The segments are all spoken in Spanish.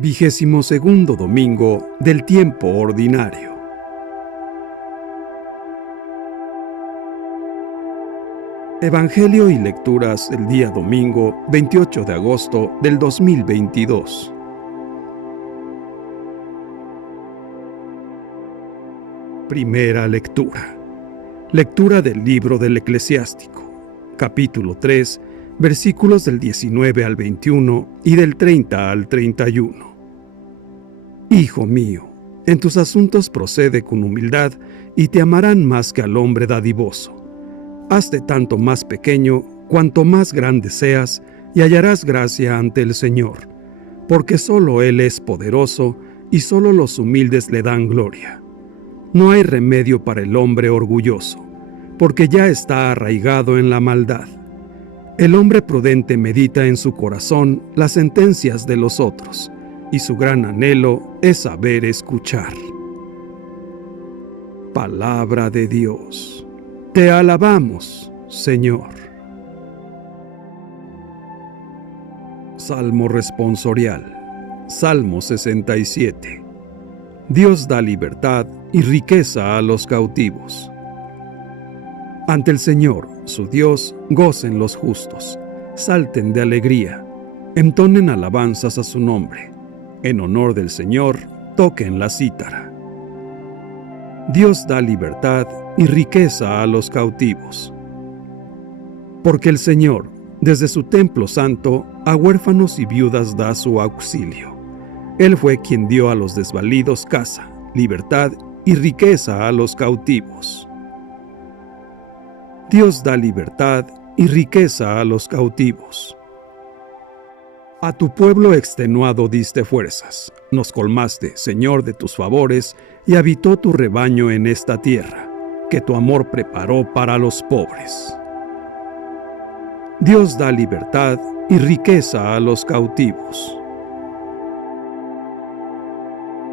22º domingo del tiempo ordinario. Evangelio y lecturas del día domingo 28 de agosto del 2022. Primera lectura. Lectura del libro del Eclesiástico, capítulo 3, versículos del 19 al 21 y del 30 al 31. Hijo mío, en tus asuntos procede con humildad y te amarán más que al hombre dadivoso. Hazte tanto más pequeño cuanto más grande seas y hallarás gracia ante el Señor, porque solo Él es poderoso y solo los humildes le dan gloria. No hay remedio para el hombre orgulloso, porque ya está arraigado en la maldad. El hombre prudente medita en su corazón las sentencias de los otros, y su gran anhelo es saber escuchar. Palabra de Dios. Te alabamos, Señor. Salmo responsorial. Salmo 67. Dios da libertad y riqueza a los cautivos. Ante el Señor, su Dios, gocen los justos, salten de alegría, entonen alabanzas a su nombre. En honor del Señor, toquen la cítara. Dios da libertad y riqueza a los cautivos. Porque el Señor, desde su templo santo, a huérfanos y viudas da su auxilio. Él fue quien dio a los desvalidos casa, libertad y riqueza a los cautivos. Dios da libertad y riqueza a los cautivos. A tu pueblo extenuado diste fuerzas, nos colmaste, Señor, de tus favores, y habitó tu rebaño en esta tierra, que tu amor preparó para los pobres. Dios da libertad y riqueza a los cautivos.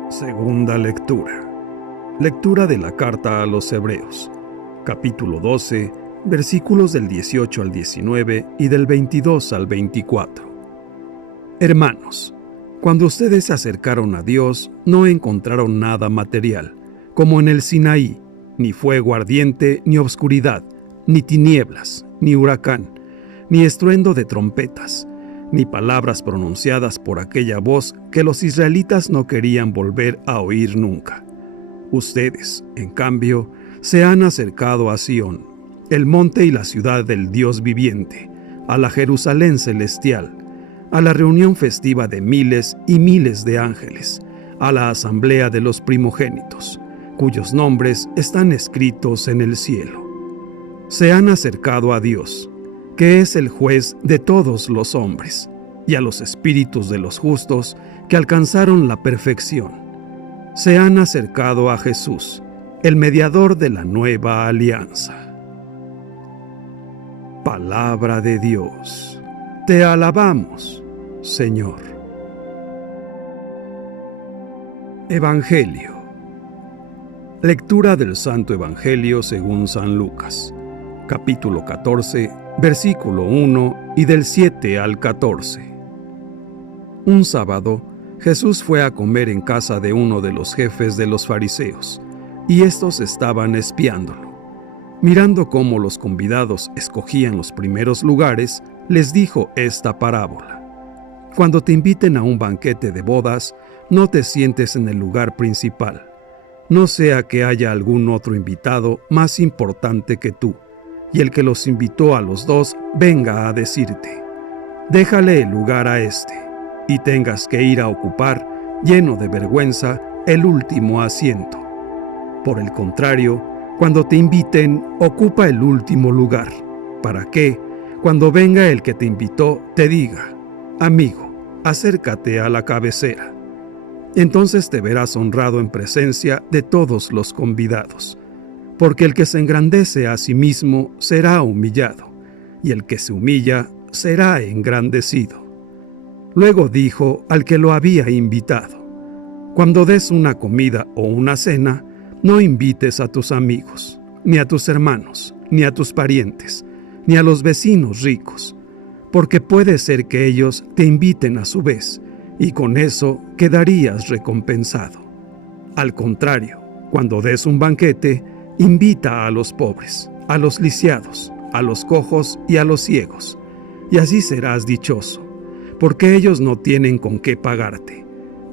Segunda lectura. Lectura de la carta a los Hebreos, capítulo 12, versículos del 18 al 19 y del 22 al 24. Hermanos, cuando ustedes se acercaron a Dios, no encontraron nada material, como en el Sinaí, ni fuego ardiente, ni obscuridad, ni tinieblas, ni huracán, ni estruendo de trompetas, ni palabras pronunciadas por aquella voz que los israelitas no querían volver a oír nunca. Ustedes, en cambio, se han acercado a Sión, el monte y la ciudad del Dios viviente, a la Jerusalén celestial, a la reunión festiva de miles y miles de ángeles, a la asamblea de los primogénitos, cuyos nombres están escritos en el cielo. Se han acercado a Dios, que es el juez de todos los hombres, y a los espíritus de los justos que alcanzaron la perfección. Se han acercado a Jesús, el mediador de la nueva alianza. Palabra de Dios. Te alabamos, Señor. Evangelio. Lectura del Santo Evangelio según San Lucas, capítulo 14, versículo 1 y del 7 al 14. Un sábado, Jesús fue a comer en casa de uno de los jefes de los fariseos, y estos estaban espiándolo. Mirando cómo los convidados escogían los primeros lugares, les dijo esta parábola. Cuando te inviten a un banquete de bodas, no te sientes en el lugar principal, no sea que haya algún otro invitado más importante que tú, y el que los invitó a los dos venga a decirte, déjale el lugar a este, y tengas que ir a ocupar, lleno de vergüenza, el último asiento. Por el contrario, cuando te inviten, ocupa el último lugar, para que, cuando venga el que te invitó, te diga, amigo, acércate a la cabecera. Entonces te verás honrado en presencia de todos los convidados, porque el que se engrandece a sí mismo será humillado, y el que se humilla será engrandecido. Luego dijo al que lo había invitado, cuando des una comida o una cena, no invites a tus amigos, ni a tus hermanos, ni a tus parientes, ni a los vecinos ricos, porque puede ser que ellos te inviten a su vez, y con eso quedarías recompensado. Al contrario, cuando des un banquete, invita a los pobres, a los lisiados, a los cojos y a los ciegos, y así serás dichoso, porque ellos no tienen con qué pagarte,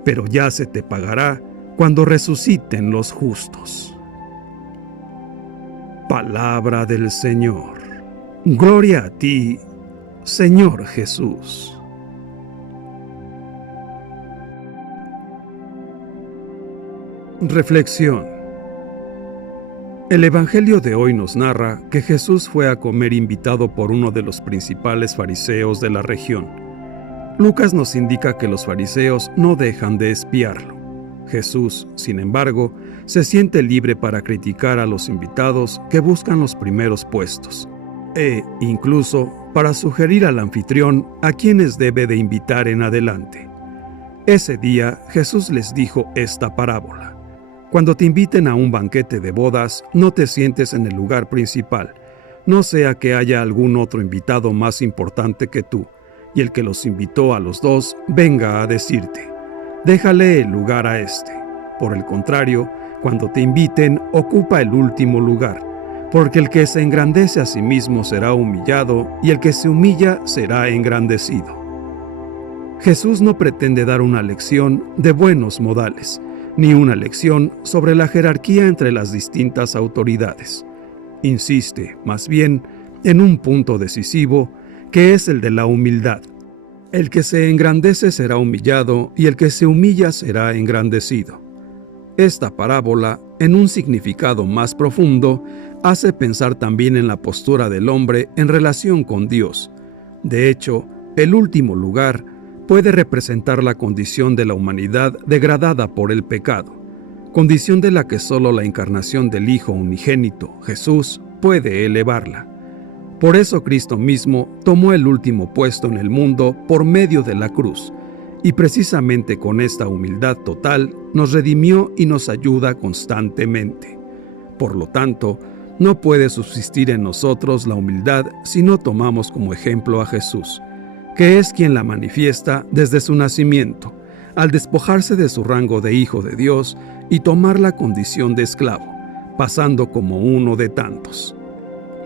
pero ya se te pagará cuando resuciten los justos. Palabra del Señor. Gloria a ti, Señor Jesús. Reflexión. El Evangelio de hoy nos narra que Jesús fue a comer invitado por uno de los principales fariseos de la región. Lucas nos indica que los fariseos no dejan de espiarlo. Jesús, sin embargo, se siente libre para criticar a los invitados que buscan los primeros puestos, e incluso para sugerir al anfitrión a quienes debe de invitar en adelante. Ese día Jesús les dijo esta parábola. Cuando te inviten a un banquete de bodas, no te sientes en el lugar principal, no sea que haya algún otro invitado más importante que tú, y el que los invitó a los dos venga a decirte: déjale el lugar a este. Por el contrario, cuando te inviten, ocupa el último lugar, porque el que se engrandece a sí mismo será humillado, y el que se humilla será engrandecido. Jesús no pretende dar una lección de buenos modales, ni una lección sobre la jerarquía entre las distintas autoridades. Insiste, más bien, en un punto decisivo, que es el de la humildad. El que se engrandece será humillado, y el que se humilla será engrandecido. Esta parábola, en un significado más profundo, hace pensar también en la postura del hombre en relación con Dios. De hecho, el último lugar puede representar la condición de la humanidad degradada por el pecado, condición de la que solo la encarnación del Hijo unigénito, Jesús, puede elevarla. Por eso Cristo mismo tomó el último puesto en el mundo por medio de la cruz, y precisamente con esta humildad total nos redimió y nos ayuda constantemente. Por lo tanto, no puede subsistir en nosotros la humildad si no tomamos como ejemplo a Jesús, que es quien la manifiesta desde su nacimiento, al despojarse de su rango de Hijo de Dios y tomar la condición de esclavo, pasando como uno de tantos.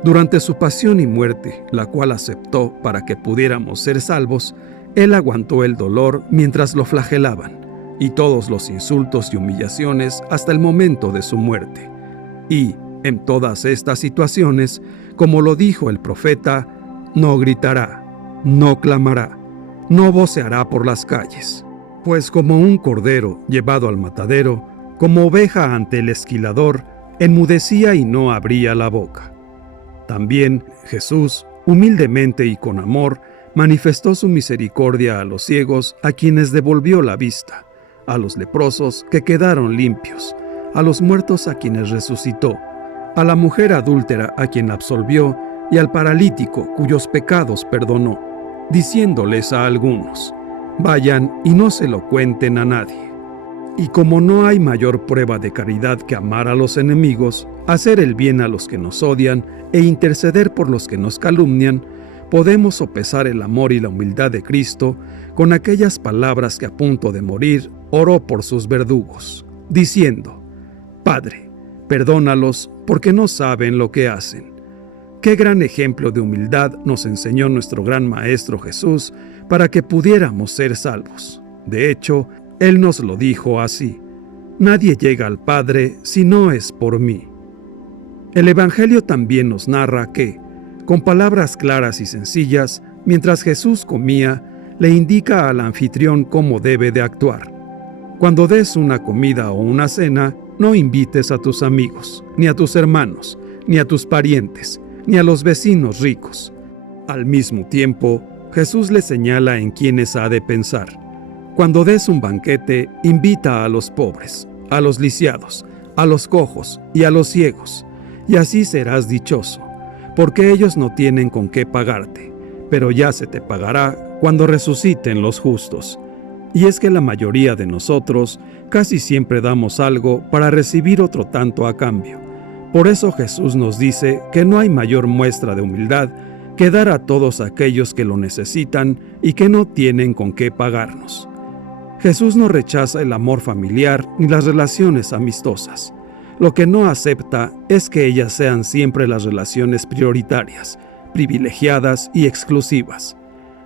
Durante su pasión y muerte, la cual aceptó para que pudiéramos ser salvos, Él aguantó el dolor mientras lo flagelaban, y todos los insultos y humillaciones hasta el momento de su muerte. Y, en todas estas situaciones, como lo dijo el profeta, no gritará, no clamará, no voceará por las calles, pues como un cordero llevado al matadero, como oveja ante el esquilador, enmudecía y no abría la boca. También Jesús, humildemente y con amor, manifestó su misericordia a los ciegos, a quienes devolvió la vista, a los leprosos que quedaron limpios, a los muertos a quienes resucitó, a la mujer adúltera a quien absolvió, y al paralítico cuyos pecados perdonó, diciéndoles a algunos: vayan y no se lo cuenten a nadie. Y como no hay mayor prueba de caridad que amar a los enemigos, hacer el bien a los que nos odian e interceder por los que nos calumnian, podemos sopesar el amor y la humildad de Cristo con aquellas palabras que a punto de morir oró por sus verdugos, diciendo: Padre, perdónalos porque no saben lo que hacen. Qué gran ejemplo de humildad nos enseñó nuestro gran Maestro Jesús para que pudiéramos ser salvos. De hecho, Él nos lo dijo así: nadie llega al Padre si no es por mí. El Evangelio también nos narra que, con palabras claras y sencillas, mientras Jesús comía, le indica al anfitrión cómo debe de actuar. Cuando des una comida o una cena, no invites a tus amigos, ni a tus hermanos, ni a tus parientes, ni a los vecinos ricos. Al mismo tiempo, Jesús le señala en quiénes ha de pensar. Cuando des un banquete, invita a los pobres, a los lisiados, a los cojos y a los ciegos, y así serás dichoso, porque ellos no tienen con qué pagarte, pero ya se te pagará cuando resuciten los justos. Y es que la mayoría de nosotros casi siempre damos algo para recibir otro tanto a cambio. Por eso Jesús nos dice que no hay mayor muestra de humildad que dar a todos aquellos que lo necesitan y que no tienen con qué pagarnos. Jesús no rechaza el amor familiar ni las relaciones amistosas. Lo que no acepta es que ellas sean siempre las relaciones prioritarias, privilegiadas y exclusivas.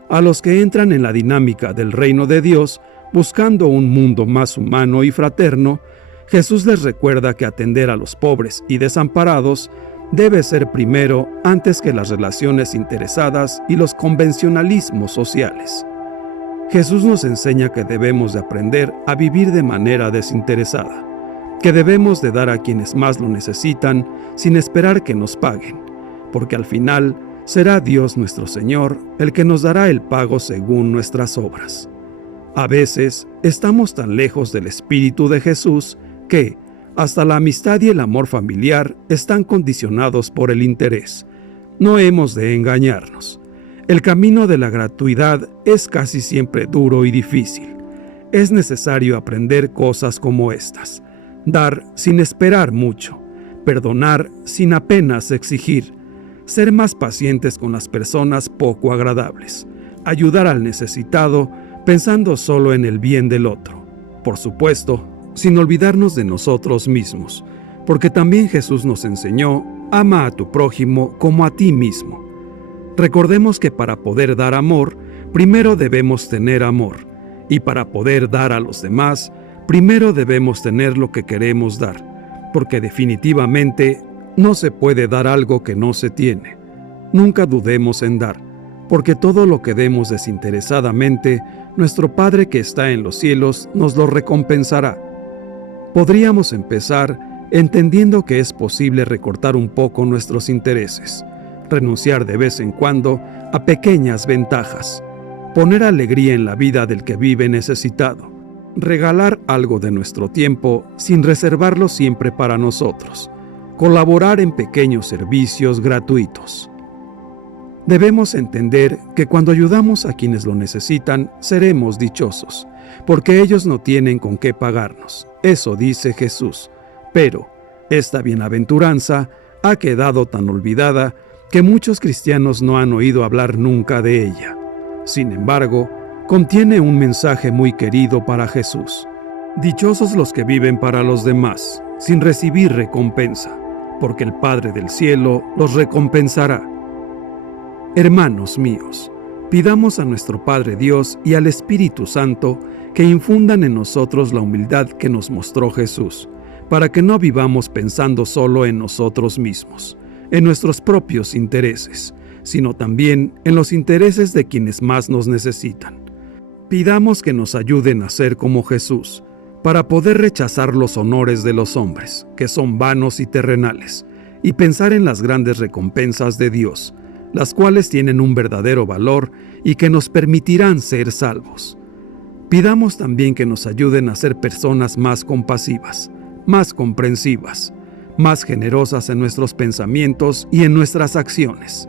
A los que entran en la dinámica del reino de Dios, buscando un mundo más humano y fraterno, Jesús les recuerda que atender a los pobres y desamparados debe ser primero antes que las relaciones interesadas y los convencionalismos sociales. Jesús nos enseña que debemos de aprender a vivir de manera desinteresada, que debemos de dar a quienes más lo necesitan sin esperar que nos paguen, porque al final será Dios nuestro Señor el que nos dará el pago según nuestras obras. A veces estamos tan lejos del Espíritu de Jesús que hasta la amistad y el amor familiar están condicionados por el interés. No hemos de engañarnos. El camino de la gratuidad es casi siempre duro y difícil. Es necesario aprender cosas como estas: dar sin esperar mucho, perdonar sin apenas exigir, ser más pacientes con las personas poco agradables, ayudar al necesitado pensando solo en el bien del otro. Por supuesto, sin olvidarnos de nosotros mismos, porque también Jesús nos enseñó: ama a tu prójimo como a ti mismo. Recordemos que para poder dar amor, primero debemos tener amor, y para poder dar a los demás, primero debemos tener lo que queremos dar, porque definitivamente no se puede dar algo que no se tiene. Nunca dudemos en dar, porque todo lo que demos desinteresadamente, nuestro Padre que está en los cielos nos lo recompensará. Podríamos empezar entendiendo que es posible recortar un poco nuestros intereses, renunciar de vez en cuando a pequeñas ventajas, poner alegría en la vida del que vive necesitado, regalar algo de nuestro tiempo sin reservarlo siempre para nosotros, colaborar en pequeños servicios gratuitos. Debemos entender que cuando ayudamos a quienes lo necesitan, seremos dichosos, porque ellos no tienen con qué pagarnos. Eso dice Jesús. Pero esta bienaventuranza ha quedado tan olvidada que muchos cristianos no han oído hablar nunca de ella. Sin embargo, contiene un mensaje muy querido para Jesús. Dichosos los que viven para los demás, sin recibir recompensa, porque el Padre del cielo los recompensará. Hermanos míos, pidamos a nuestro Padre Dios y al Espíritu Santo que infundan en nosotros la humildad que nos mostró Jesús, para que no vivamos pensando solo en nosotros mismos, en nuestros propios intereses, sino también en los intereses de quienes más nos necesitan. Pidamos que nos ayuden a ser como Jesús, para poder rechazar los honores de los hombres, que son vanos y terrenales, y pensar en las grandes recompensas de Dios, las cuales tienen un verdadero valor y que nos permitirán ser salvos. Pidamos también que nos ayuden a ser personas más compasivas, más comprensivas, más generosas en nuestros pensamientos y en nuestras acciones.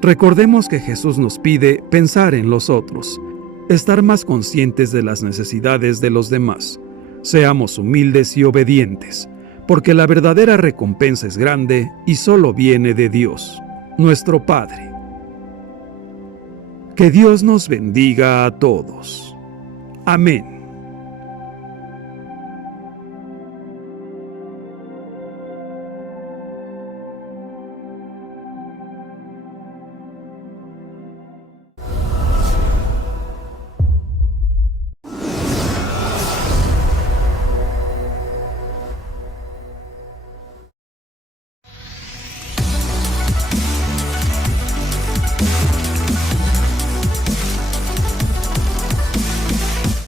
Recordemos que Jesús nos pide pensar en los otros, estar más conscientes de las necesidades de los demás. Seamos humildes y obedientes, porque la verdadera recompensa es grande y solo viene de Dios, nuestro Padre. Que Dios nos bendiga a todos. Amén.